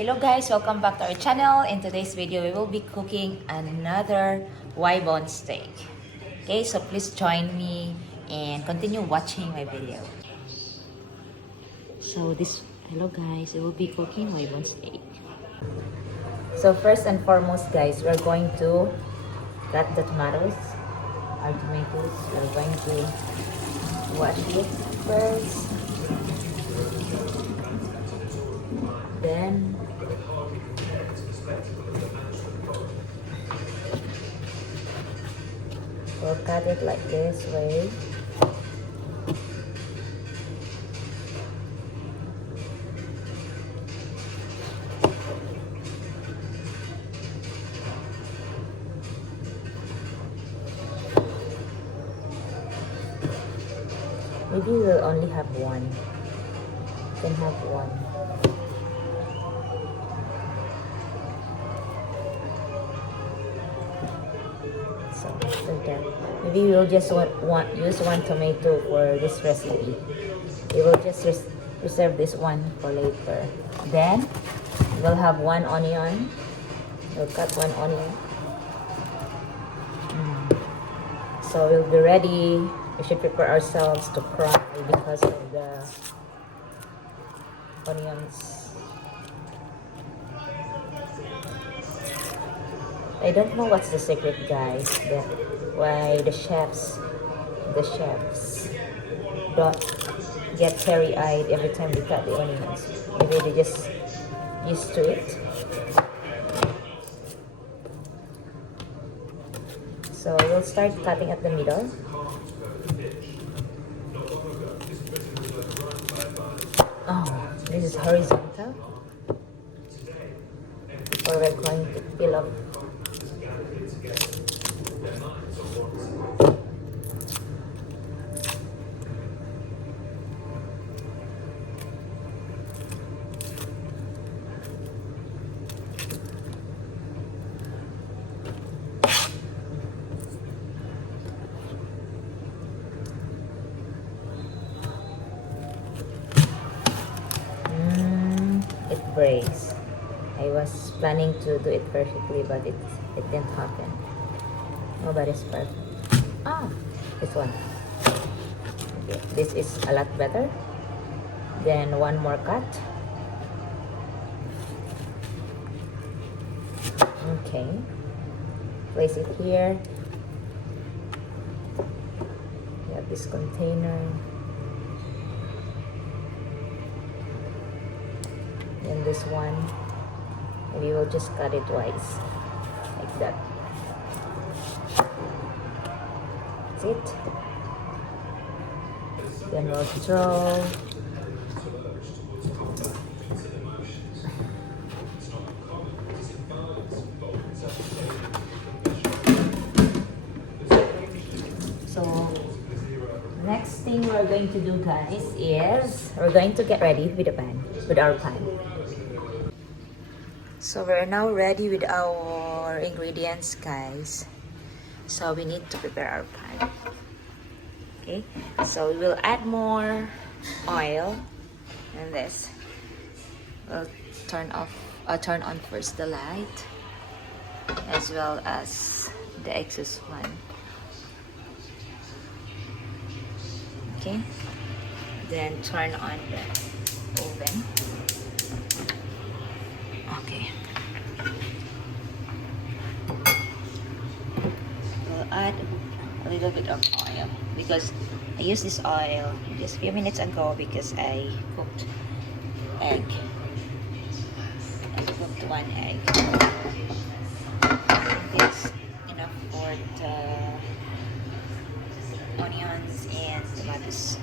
Hello guys, welcome back to our channel. In today's video, we will be cooking another Y-bone steak. Okay, so please join me and continue watching my video. Hello guys, we will be cooking Y-bone steak. So first and foremost guys, we're going to cut the tomatoes. Our tomatoes, we're going to wash it first. Then we'll cut it like this way. Maybe we'll only have one. You can have one. So that maybe we'll just use one tomato for this recipe. We will just reserve this one for later. Then we'll have one onion. We'll cut one onion. So we'll be ready. We should prepare ourselves to fry because of the onions. I don't know what's the secret, guys, that why the chefs don't get teary-eyed every time they cut the onions. Maybe they just used to it. So we'll start cutting at the middle. Oh, this is horizontal. Or we're going to peel up. It breaks. I was planning to do it perfectly, but it didn't happen. Nobody's perfect. This one. Okay, this is a lot better. Then one more cut. Okay. Place it here. We have this container. And this one, maybe we'll just cut it twice, like that. That's it. Then we'll throw. So next thing we're going to do, guys, is we're going to get ready with our pan. So we're now ready with our ingredients, guys. So we need to prepare our pan. Okay, so we will add more oil in this. We'll turn on first the light, as well as the excess one. Okay, then turn on the oven. Okay, we'll add a little bit of oil because I used this oil just a few minutes ago because I cooked egg. I cooked one egg. It's enough for the onions and tomatoes.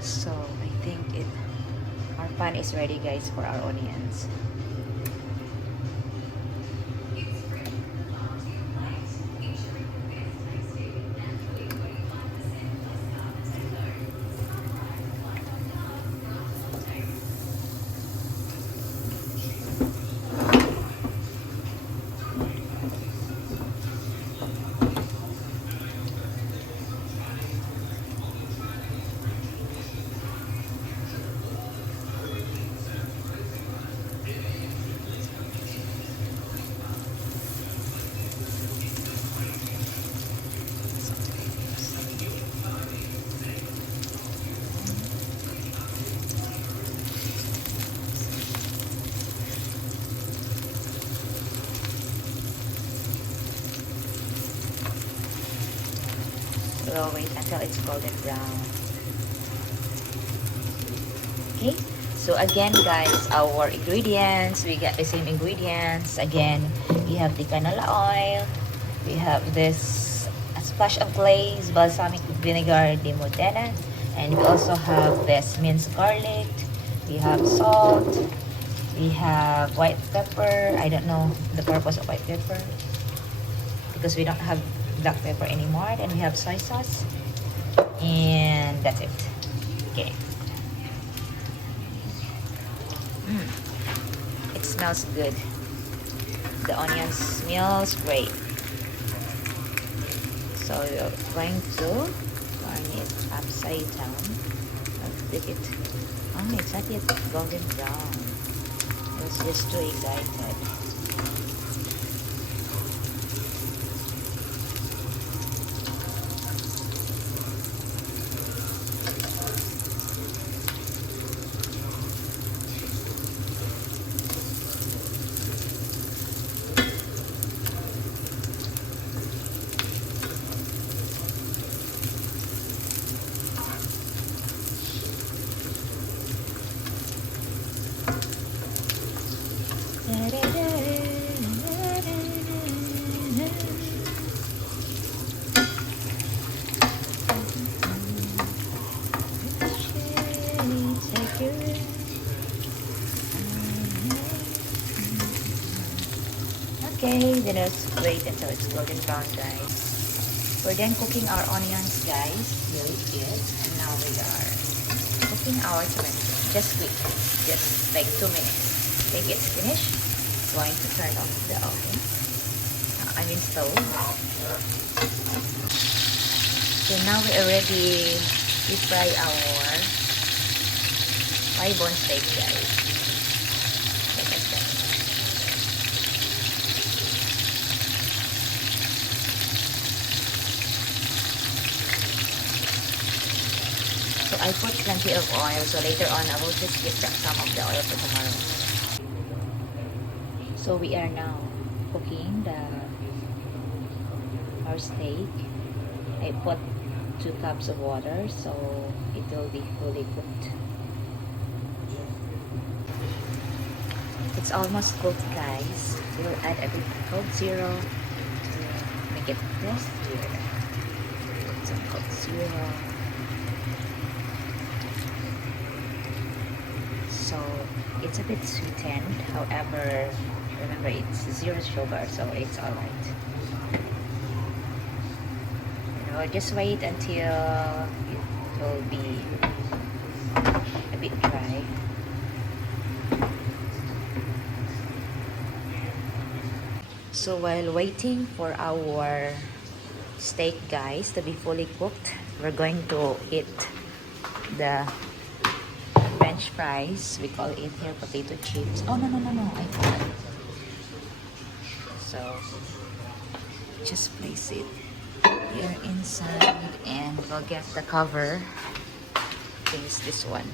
So I think our pan is ready, guys, for our onions. We'll wait until it's golden brown. Okay, so again guys, our ingredients, we got the same ingredients. Again, we have the canola oil, we have this a splash of glaze, balsamic vinegar de Modena, and we also have this minced garlic, we have salt, we have white pepper. I don't know the purpose of white pepper because we don't have black pepper anymore. Then we have soy sauce, and that's it. Okay. It smells good. The onion smells great. So we're going to turn it upside down. I'll flip it. Oh, it's not yet golden brown. I was just too excited. Okay, then let's wait until it's golden brown, guys. We're then cooking our onions, guys. Here it is. And now we are cooking our tomato. Just quick. Just like 2 minutes. Think it's finished. Going to turn off the oven. Stove. So now we already deep fry our bone steak, guys. Look at that. So I put plenty of oil, so later on I will just give some of the oil for tomorrow. So we are now cooking our steak. I put 2 cups of water, so it will be fully cooked. It's almost cooked, guys. We'll add a bit of Coke Zero to make it crispier. Put some Coke Zero. So it's a bit sweetened. However, remember it's 0 sugar, so it's alright. Just wait until it will be a bit dry. So while waiting for our steak, guys, to be fully cooked, we're going to eat the French fries. We call it here potato chips. Oh, no, I forgot. So just place it here inside, and we'll get the cover. I think it's this one.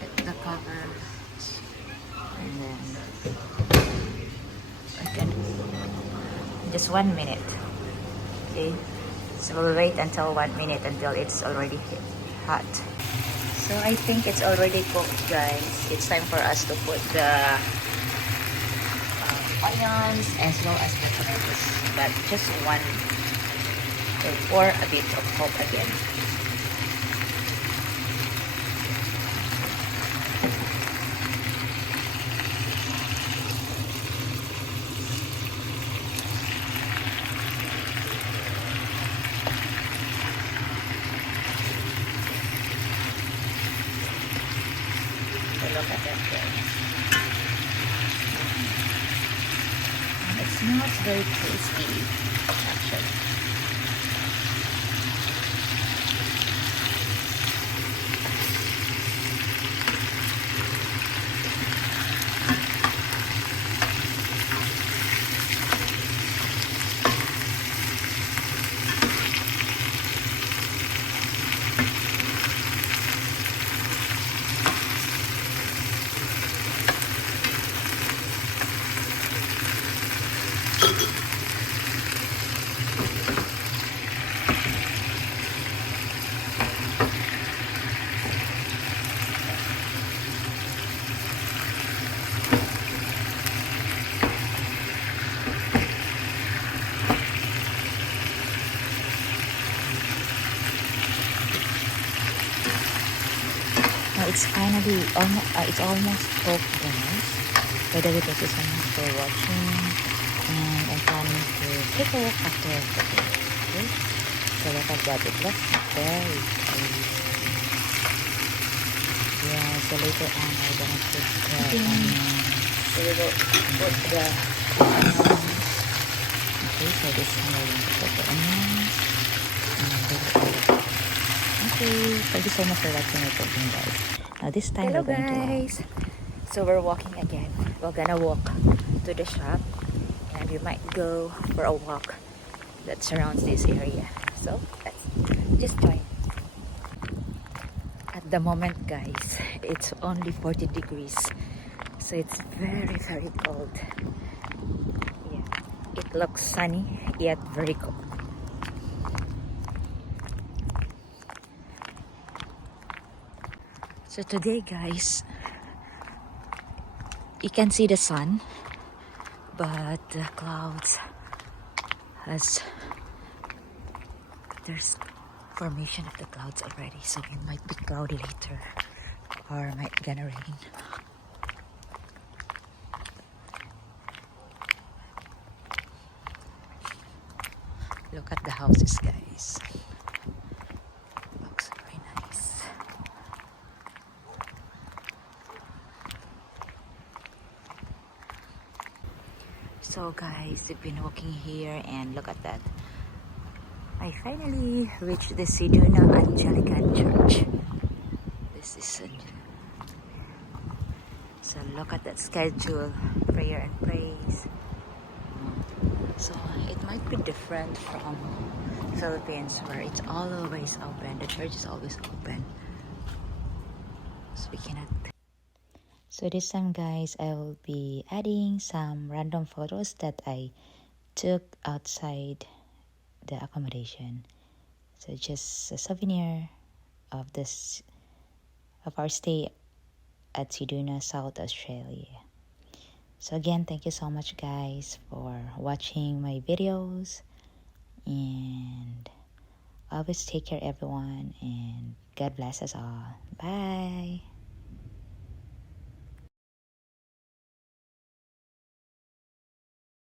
Get the cover, and then again, just 1 minute. Okay, so we'll wait until 1 minute until it's already hot. So I think it's already cooked, guys. It's time for us to put the onions as well as the tomatoes, but just one. We'll pour a bit of Coke again. So look at that, guys. It smells very crispy, actually. it's finally almost it's almost cooked, guys. By the way, thank you so much for watching, and I'm planning to take a walk after cooking. Okay, so look at that, it looks very tasty. Yeah, so later on I'm gonna put the onions. We will put the okay, so this time we're going to put the onions and a little olive. Okay, thank you so much for watching my cooking, guys. Now this time we're going to walk. So we're walking again. We're gonna walk to the shop, and we might go for a walk that surrounds this area. So let's just join. At the moment, guys, it's only 40 degrees, so it's very very cold. Yeah, it looks sunny yet very cold. So today, guys, you can see the sun, but the clouds there's formation of the clouds already, so it might be cloudy later or might gonna rain. Look at the houses, guys. Looks very nice. So guys, we've been walking here, and look at that. I finally reached the Ceduna Anglican Church. This is so look at that schedule, prayer and praise. So it might be different from Philippines, where it's always open. The church is always open, so we cannot. So this time, guys, I will be adding some random photos that I took outside the accommodation. So just a souvenir of our stay at Ceduna, South Australia. So again, thank you so much, guys, for watching my videos, and always take care, everyone, and God bless us all. Bye.